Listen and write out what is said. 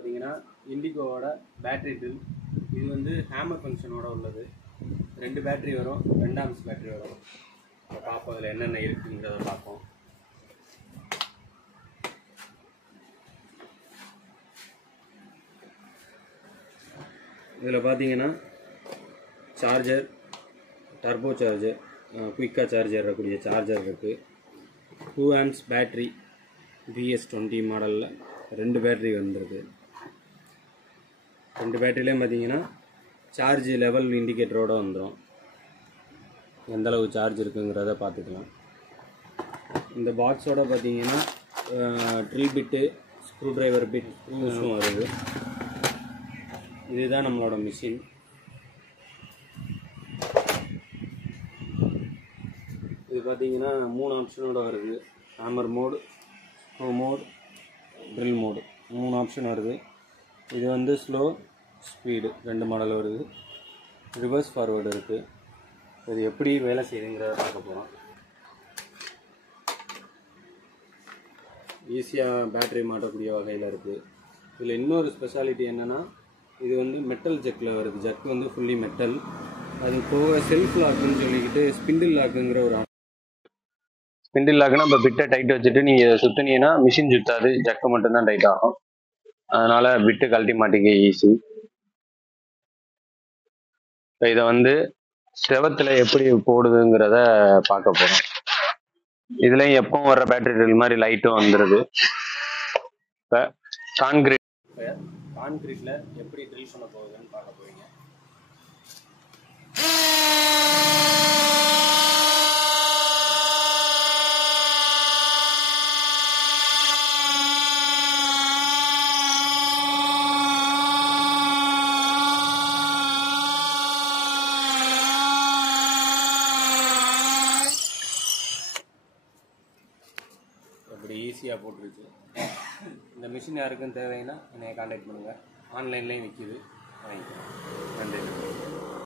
பார்த்தீங்கன்னா இண்டிகோவோட battery drill. இது வந்து ஹேமர் ஃபங்க்ஷனோட உள்ளது. 2 பேட்டரி வரும், 2 ஆம்ஸ் பேட்டரி வரும். இப்போ பார்ப்போம் அதில் என்னென்ன இருக்குங்கிறத பார்ப்போம். இதில் பார்த்தீங்கன்னா சார்ஜர், டர்போ சார்ஜர், குயிக்காக சார்ஜ் ஏறக்கூடிய சார்ஜர் இருக்குது. 2 ஆம்ஸ் பேட்ரி VS20 மாடலில் 2 பேட்ரி வந்துருக்கு. 2 பேட்டரிலையும் பார்த்தீங்கன்னா சார்ஜ் லெவல் இண்டிகேட்டரோடு வந்துடும். எந்தளவு சார்ஜ் இருக்குங்கிறத பார்த்துக்கலாம். இந்த பாக்ஸோட பார்த்தீங்கன்னா drill bit, screwdriver bit, ஸ்க்ரூஸும் வருது. இதுதான் நம்மளோட மிஷின். இது பார்த்தீங்கன்னா 3 ஆப்ஷனோட வருது. Hammer mode, screw mode, drill mode 3 option வருது. இது வந்து ஸ்லோ, ஸ்பீடு 2 மாடல் வருது. ரிவர்ஸ் ஃபார்வேர்டு இருக்குது. இது எப்படி வேலை செய்யுதுங்கிறத பார்க்க போகிறோம். ஈஸியாக பேட்டரி மாட்டக்கூடிய வகையில் இருக்குது. இதில் இன்னொரு ஸ்பெஷாலிட்டி என்னென்னா, இது வந்து மெட்டல் ஜக்கில் வருது. ஜக்கு வந்து ஃபுல்லி மெட்டல். அது போக செல்ஃப் லாக்குன்னு சொல்லிக்கிட்டு ஸ்பிண்டில் லாக்குங்கிற ஒரு ஸ்பிண்டில் லாக்குன்னா நம்ம பிட்டை டைட் வச்சுட்டு நீங்கள் இதை சுற்றினீங்கன்னா மிஷின் சுற்றாது, ஜக்கு மட்டும்தான் டைட் ஆகும். அதனால் பிட்டு கழட்டி மாட்டிக்க ஈஸி. இப்போ இதை வந்து செவத்தில் எப்படி போடுதுங்கிறத பார்க்க போகிறோம். இதுலேயும் எப்பவும் வர்ற பேட்டரி ட்ரில் மாதிரி லைட்டும் வந்துடுது. இப்போ கான்கிரீட்டில் எப்படி ட்ரில் பண்ண போகுதுன்னு பார்க்க போறீங்க. அப்படி ஈஸியாக போட்டுருச்சு. இந்த மிஷின் யாருக்கும் தேவைன்னா என்னை கான்டாக்ட் பண்ணுங்கள். ஆன்லைன்லேயும் விற்கிது, வாங்கிக்கலாம். நன்றி.